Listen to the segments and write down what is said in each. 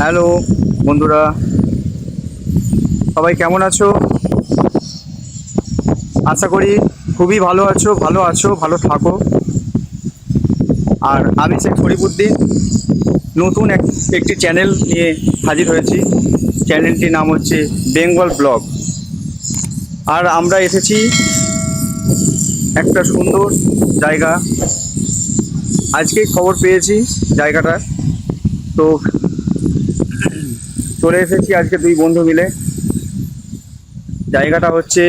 Hello, বন্ধুরা। সবাই কেমন আছো? আশা করি খুবই ভালো আছো ভালো আছো, ভালো থাকো। আর আমি শেখ ফরিবুদ্দিন, নতুন এক, একটি চ্যানেল নিয়ে হাজির হয়েছি। চ্যানেলটির নাম হচ্ছে বেঙ্গল ব্লগ। আর আমরা এসেছি একটা সুন্দর জায়গা। আজকে খবর পেয়েছি জায়গাটা তো চলে এসেছি আজকে দুই বন্ধু মিলে। জায়গাটা হচ্ছে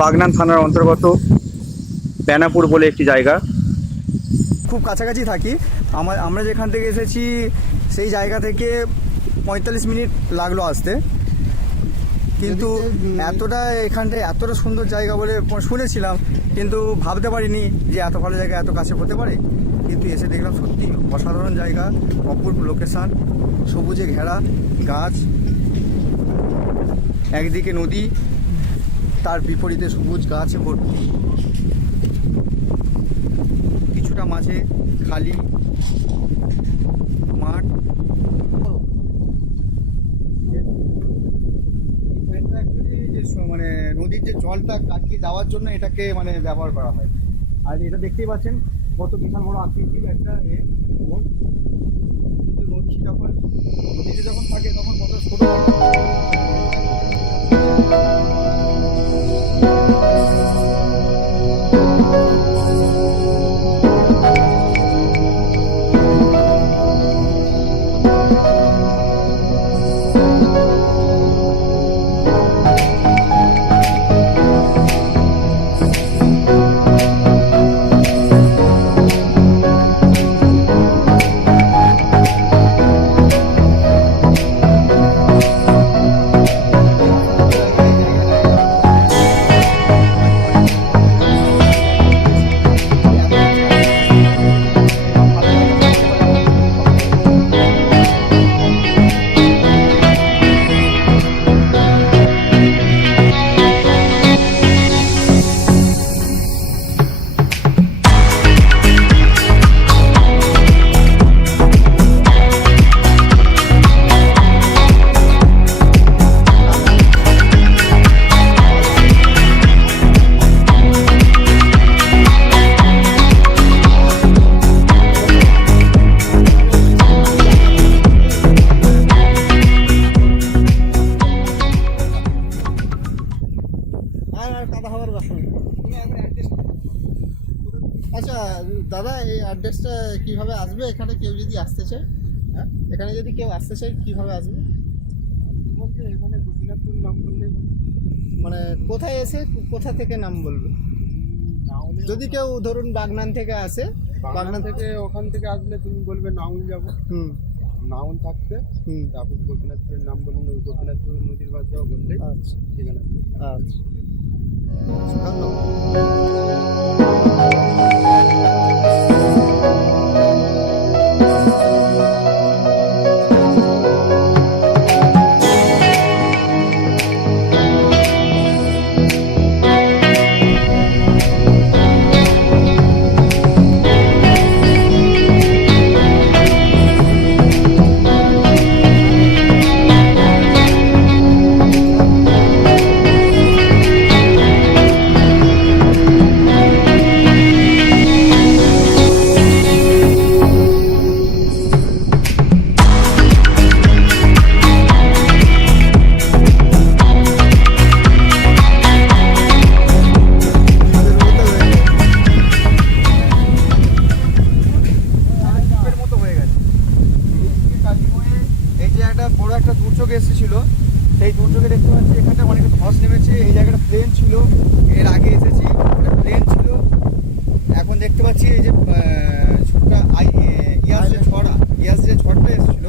বাগনান থানার অন্তর্গত বেনাপুর বলে একটি জায়গা। খুব কাছাকাছি থাকি। আমার আমরা যেখান থেকে এসেছি, সেই জায়গা থেকে পঁয়তাল্লিশ মিনিট লাগল আসতে। কিন্তু এতটা এখানটায় এতটা সুন্দর জায়গা বলে শুনেছিলাম, কিন্তু ভাবতে পারিনি যে এত ভালো জায়গা এত কাছে হতে পারে। কিন্তু এসে দেখলাম সত্যি অসাধারণ জায়গা, অপূর্ব লোকেশান সবুজে ঘেরা, গাছ, একদিকে নদী, তার বিপরীতে সবুজ গাছে ভর্তি। কিছুটা মাঝে খালি মাঠ। মানে নদীর যে জলটা কাটিয়ে যাওয়ার জন্য এটাকে মানে ব্যবহার করা হয়। আর এটা দেখতেই পাচ্ছেন কত বিশাল বড় আকৃতির একটা, এ। কিন্তু নদী যখন নদীতে যখন থাকে, তখন কত ছোট অ্যাড্রেসটা কীভাবে আসবে? এখানে কেউ যদি আসতে চায় হ্যাঁ? এখানে যদি কেউ আসতে চায় কীভাবে আসবে? মানে কোথায় এসে কোথা থেকে নাম বলবে? যদি কেউ ধরুন বাগনান থেকে আসে বাগনান থেকে ওখান থেকে আসলে তুমি বলবে নাউল যাব। হুম। নাউল থাকতে হুম। তারপর গোপীনাথপুরের নাম বলুন ওই গোপীনাথপুর নদীর পাশ যাব বললে আচ্ছা। ঠিকানা। আচ্ছা। ধন্যবাদ দুর্যোগে দেখতে পাচ্ছি এখানটা অনেক ধস নেমেছে। এই জায়গাটা প্লেন ছিল। এর আগে এসেছি। প্লেন ছিল। এখন দেখতে পাচ্ছি এই যে ছোটটা আই ইয়াস যে ঝড়, ইয়াস যে ঝড়টা এসেছিল,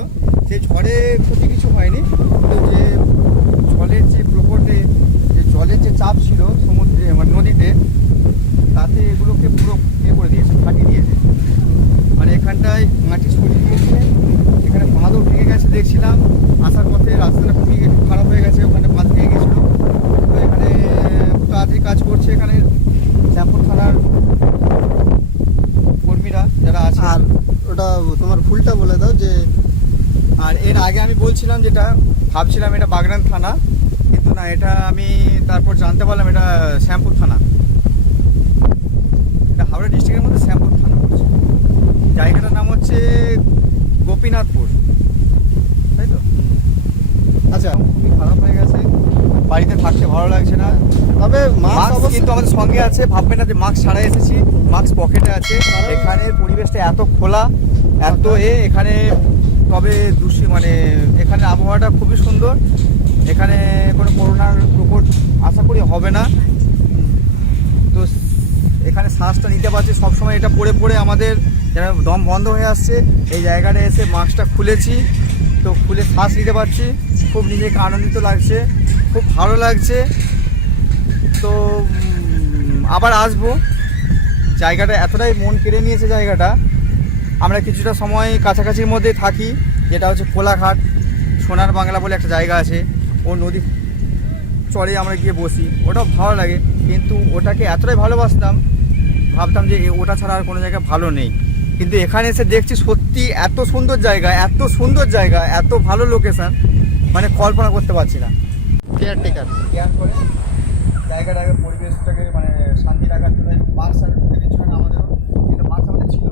সেই ঝড়ে ক্ষতি কিছু হয়নি। কিন্তু যে জলের যে প্রকটে যে জলের যে চাপ ছিল সমুদ্রে মানে নদীতে, তাতে এগুলোকে পুরো ইয়ে করে দিয়েছে, ফাটিয়ে দিয়েছে। মানে এখানটায় মাটি সরিয়ে দিয়েছে। গেছে দেখছিলাম আসার পথে রাস্তাটা খুবই খারাপ হয়ে গেছে ওখানে বাঁধ ভেঙে গেছিল। তো এখানে তাড়াতাড়ি কাজ করছে এখানে শ্যামপুর থানার কর্মীরা যারা আছে। আর ওটা তোমার ফুলটা বলে দাও যে আর এর আগে আমি বলছিলাম যেটা ভাবছিলাম এটা বাগনান থানা কিন্তু না এটা আমি তারপর জানতে পারলাম এটা শ্যামপুর থানা। এটা হাওড়া ডিস্ট্রিক্টের মধ্যে শ্যামপুর থানা পড়ছে। জায়গাটার নাম হচ্ছে গোপীনাথপুর। আচ্ছা খুবই খারাপ হয়ে গেছে। বাড়িতে থাকতে ভালো লাগছে না। তবে মাস্ক কিন্তু আমাদের সঙ্গে আছে। ভাববেন না যে মাস্ক ছাড়া এসেছি। মাস্ক পকেটে আছে। এখানের পরিবেশটা এত খোলা এত এ এখানে তবে দূষি মানে এখানে আবহাওয়াটা খুবই সুন্দর। এখানে কোনো করোনার প্রকোপ আশা করি হবে না। তো এখানে শ্বাসটা নিতে পারছি। সবসময় এটা পড়ে পড়ে আমাদের যেন দম বন্ধ হয়ে আসছে। এই জায়গাটা এসে মাস্কটা খুলেছি। তো খুলে শ্বাস নিতে পারছি। খুব নিজেকে আনন্দিত লাগছে, খুব ভালো লাগছে। তো আবার আসব। জায়গাটা এতটাই মন কেড়ে নিয়েছে জায়গাটা। আমরা কিছুটা সময় কাছাকাছির মধ্যে থাকি, যেটা হচ্ছে কোলাঘাট, সোনার বাংলা বলে একটা জায়গা আছে। ও নদী চরে আমরা গিয়ে বসি, ওটাও ভালো লাগে। কিন্তু ওটাকে এতটাই ভালোবাসতাম, ভাবতাম যে ওটা ছাড়া আর কোনো জায়গা ভালো নেই। কিন্তু এখানে এসে দেখছি সত্যি এত সুন্দর জায়গা এত সুন্দর জায়গা এত ভালো লোকেশন মানে কল্পনা করতে পারছি না। কেয়ারটেকার করে জায়গাটাকে পরিবেশটাকে মানে শান্তি রাখার জন্য মাস্ক আর ঢুকে দিচ্ছিল আমাদেরও কিন্তু মাস্ক আমাদের ছিল।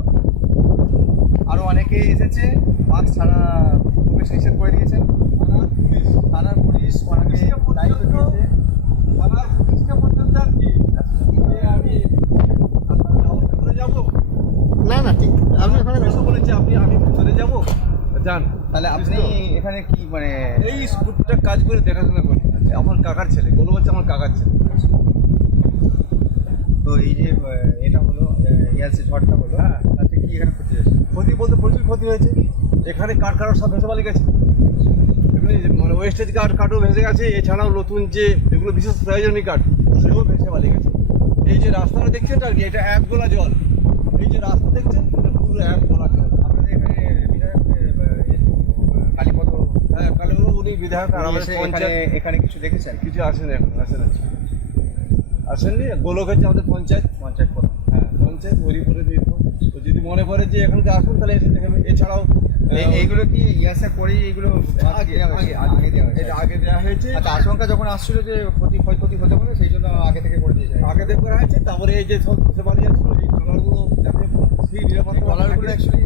আরও অনেকে এসেছে মাস্ক ছাড়া প্রবেশ নিষেধ করে দিয়েছেন। থানার পুলিশ অনেকে দায়িত্ব দিয়েছে না না ঠিক আপনি ওখানে বলেছে আপনি আমি ভিতরে যাব যান। তাহলে আপনি এখানে কি মানে এই স্কুটটা কাজ করে দেখাশোনা করি। আমার কাকার ছেলে গোলু হচ্ছে আমার কাকার ছেলে। তো এই যে এটা হলো ইয়াসি ঝড়টা হলো। হ্যাঁ। তাতে কি এখানে ক্ষতি হয়েছে? ক্ষতি বলতে প্রচুর ক্ষতি হয়েছে। এখানে কাঠ কাটার সব ভেসে গেছে? এমনি মানে ওয়েস্টেজ কাঠ কাঠও ভেসে গেছে এছাড়াও নতুন যে এগুলো বিশেষ প্রয়োজনীয় কাঠ সেও ভেসে পালি গেছে। এই যে রাস্তাটা দেখছেন আর কি? এটা এক গোলা জল। এই যে রাস্তা দেখছেন এটা পুরো এক গোলা জল আপনাদের এখানে বিধায়ক আহ, কালীপদ হ্যাঁ কালীবাবু উনি বিধায়ক আর আমাদের পঞ্চায়েত এখানে কিছু দেখেছেন? কিছু আসেন এখন আসেন। আসেননি গোলক হচ্ছে আমাদের পঞ্চায়েত। পঞ্চায়েত প্রধান। হ্যাঁ পঞ্চায়েত দিয়ে তো যদি মনে করে যে এখানকে আসুন তাহলে এসে দেখবেন এছাড়াও এইগুলো কি ইয়াসে করেই এইগুলো আগে দেওয়া আগে হয়েছে? আগে দেওয়া এটা আগে দেওয়া হয়েছে। আচ্ছা আশঙ্কা যখন আসছিল যে ক্ষতি ক্ষয়ক্ষতি হতে পারে সেই জন্য আগে থেকে করে দিয়েছে। আগে দিয়ে করা হয়েছে তারপরে এই যে সব বসে বাড়ি যাচ্ছিল এই ট্রলারগুলো যাতে সেই নিরাপত্তা ডলারগুলো অ্যাকচুয়ালি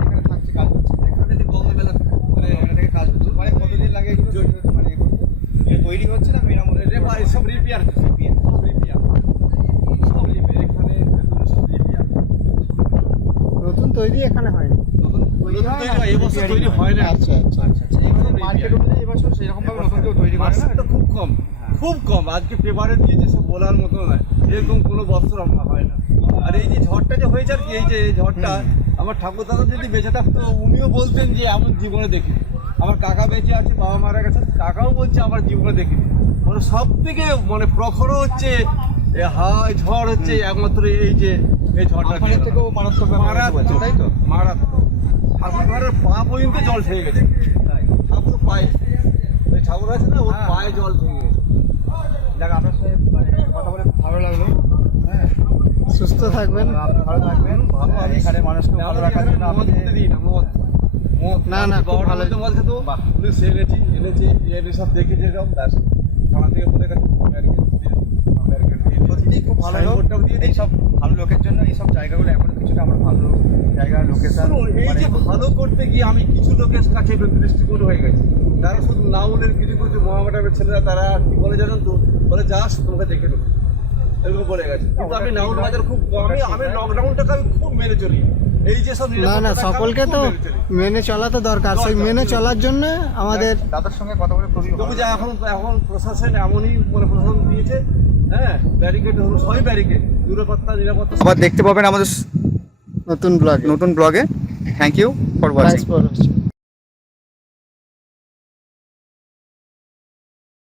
এখানে থাকছে কাজ হচ্ছে এখানে যে গঙ্গা বেলা মানে ওখানে থেকে কাজ হচ্ছে মানে কতদিন লাগে এগুলো মানে এ করতে? এ তৈরি হচ্ছে না মেরামত রেপা সব রিপেয়ার রিপেয়ার সব রিপেয়ার সব রিপেয়ার এখানে ভেতরে সব রিপেয়ার নতুন তৈরি এখানে হয়নি নতুন তৈরি হয় তৈরি হয় না। আচ্ছা আচ্ছা আচ্ছা মার্কেট অনুযায়ী এবছর সেরকম ভাবে নতুন কেউ তৈরি করে না? খুব কম খুব কম। আজকে পেপারে দিয়েছে সব বলার মতো নয় এরকম কোনো বস্ত্র আমরা হয় না। আর এই যে ঝড়টা যে হয়েছে আর কি এই যে ঝড়টা আমার ঠাকুর দাদা যদি বেঁচে থাকতো উনিও বলতেন যে আমার জীবনে দেখি আমার কাকা বেঁচে আছে বাবা মারা গেছে কাকাও বলছে আমার জীবনে দেখি মানে সব থেকে মানে প্রখর হচ্ছে হাওয়ায় ঝড় হচ্ছে একমাত্র এই যে এই ঝড়টা থেকেও মারাত্মক মারাত্মক তাই তো? মারাত্মক। ঠাকুর ঘরের পা পর্যন্ত জল ঠেকে গেছে। ঠাকুর পায়ে। ওই ঠাকুর আছে না ওর হ্যাঁ। পায়ে জল ঠেকে গেছে। যাক আপনার সাথে মানে কথা বলে ভালো লাগল। হ্যাঁ। সুস্থ থাকবেন। আপনি ভালো থাকবেন। ভালো হ্যাঁ, এখানে মানুষকে ভালো আমাদের রাখার জন্য দিই না মদ। মদ না, না, ভালো। মধ্যে মদ খেতো বাহ। পুলিশ এনেছি এনেছি এনে সব দেখেছে সব ব্যাস। থানা থেকে বলে গেছে খুব ভালো দিয়ে দিয়েছি। এইসব ভালো লোকের জন্য এইসব জায়গাগুলো এখন কিছুটা আমার ভালো জায়গা লোকেশন এই যে ভালো করতে গিয়ে আমি কিছু লোকের কাছে দৃষ্টিকোণ হয়ে গেছি। তারা শুধু নাউলের কিছু কিছু মহামেডামের ছেলেরা তারা কি বলে জানেন তো? বলে যাস তোমাকে দেখে নেব এরকম বলে গেছে। কিন্তু আমি নাউল বাজার খুব আমি আমি লকডাউনটাকে আমি খুব মেনে চলি। যে না না সকলকে তো মেনে চলা তো দরকার। সেই মেনে চলার জন্য আমাদের দাদার সঙ্গে কথা বলে খুবই তবু যা এখন এখন প্রশাসন এমনই মানে প্রশাসন দিয়েছে হ্যাঁ ব্যারিকেড হলো সবই ব্যারিকেড দূরপাত্তা নিরাপত্তা আবার দেখতে পাবেন আমাদের নতুন ব্লগ নতুন ব্লগে থ্যাংক ইউ ফর ওয়াচিং